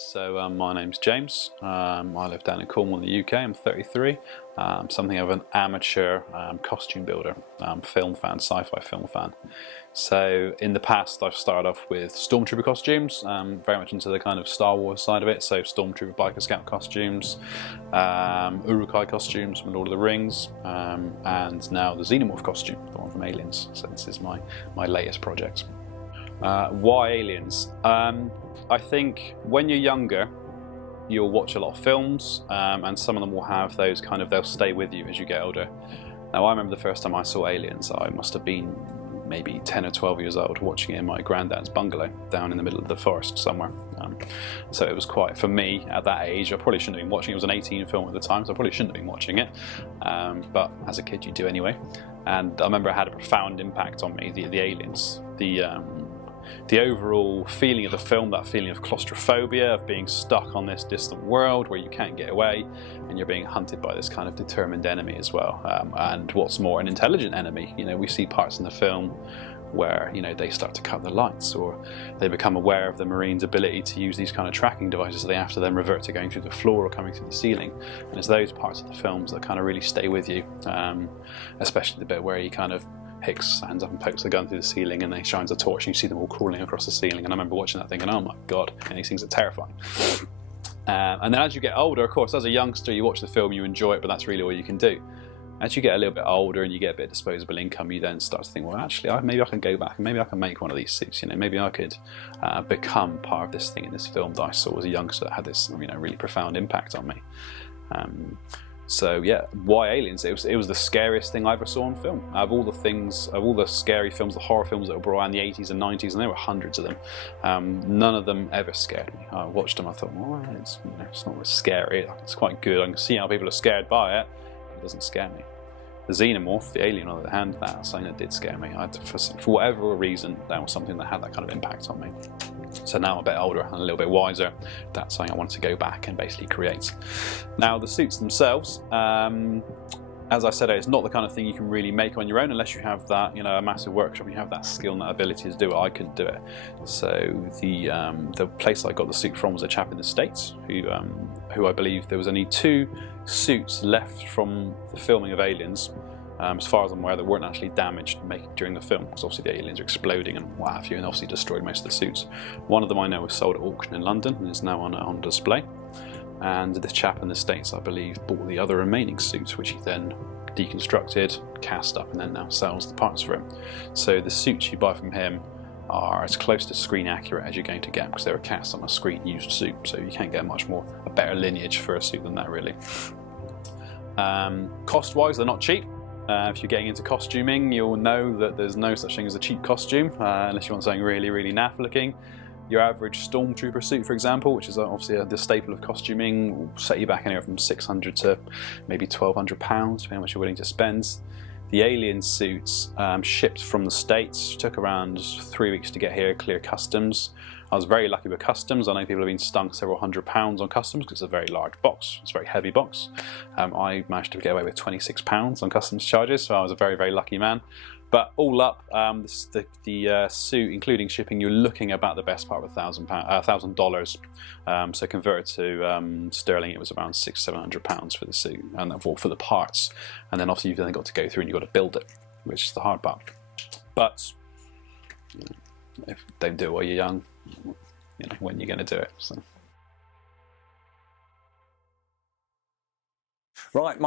So my name's James. I live down in Cornwall in the UK. I'm 33. Something of an amateur costume builder, film fan, sci-fi film fan. So in the past I've started off with Stormtrooper costumes, very much into the kind of Star Wars side of it, so Stormtrooper Biker Scout costumes, Uruk-hai costumes from Lord of the Rings, and now the Xenomorph costume, the one from Aliens. So this is my latest project. Why Aliens? I think when you're younger you'll watch a lot of films, and some of them will have those kind of, they'll stay with you as you get older. Now I remember the first time I saw Aliens, I must have been maybe 10 or 12 years old, watching it in my granddad's bungalow down in the middle of the forest somewhere. So it was quite, for me at that age, I probably shouldn't have been watching it. It was an 18 film at the time, so I probably shouldn't have been watching it, but as a kid you do anyway. And I remember it had a profound impact on me, the aliens, the overall feeling of the film, that feeling of claustrophobia, of being stuck on this distant world where you can't get away and you're being hunted by this kind of determined enemy as well, and what's more, an intelligent enemy. You know, we see parts in the film where, you know, they start to cut the lights, or they become aware of the Marines' ability to use these kind of tracking devices, so they have to then revert to going through the floor or coming through the ceiling. And it's those parts of the films that kind of really stay with you, especially the bit where he kind of Hicks stands up and pokes the gun through the ceiling and then shines a torch and you see them all crawling across the ceiling. And I remember watching that thinking, oh my god, and these things are terrifying. And then as you get older, of course, as a youngster you watch the film, you enjoy it, but that's really all you can do. As you get a little bit older and you get a bit of disposable income, you then start to think, well actually maybe I can go back and maybe I can make one of these suits, you know, maybe I could become part of this thing in this film that I saw as a youngster that had this, you know, really profound impact on me. So yeah, why Aliens? It was the scariest thing I ever saw on film. Out of all the things, of all the scary films, the horror films that were brought out in the 80s and 90s, and there were hundreds of them, none of them ever scared me. I watched them, I thought, well, it's, you know, it's not really scary, it's quite good, I can see how people are scared by it, but it doesn't scare me. The Xenomorph, the alien on the other hand, that's something that did scare me. For whatever reason, that was something that had that kind of impact on me. So now I'm a bit older and a little bit wiser, that's something I wanted to go back and basically create. Now the suits themselves, as I said, it's not the kind of thing you can really make on your own unless you have that, you know, a massive workshop and you have that skill and that ability to do it. I couldn't do it. So the place I got the suit from was a chap in the States who I believe there was only 2 suits left from the filming of Aliens, as far as I'm aware, that weren't actually damaged during the film, because obviously the aliens are exploding and what have you, and obviously destroyed most of the suits. One of them I know was sold at auction in London and is now on display. And this chap in the States, I believe, bought the other remaining suits, which he then deconstructed, cast up, and then now sells the parts for him. So the suits you buy from him are as close to screen accurate as you're going to get, because they were cast on a screen used suit, so you can't get a better lineage for a suit than that, really. Cost wise, they're not cheap. If you're getting into costuming, you'll know that there's no such thing as a cheap costume, unless you want something really, really naff looking. Your average Stormtrooper suit, for example, which is obviously the staple of costuming, will set you back anywhere from £600 to maybe £1,200, depending on how much you're willing to spend. The Alien suits shipped from the States, took around 3 weeks to get here, clear customs. I was very lucky with customs. I know people have been stung several £100s on customs because it's a very large box, it's a very heavy box. I managed to get away with £26 on customs charges, so I was a very, very lucky man. But all up, the suit, including shipping, you're looking at about the best part of $1,000. So converted to sterling, it was around £600–700 for the suit, and for the parts. And then obviously you've then got to go through and you've got to build it, which is the hard part. But you know, don't do it while you're young. You know, when you're going to do it. So. Right, my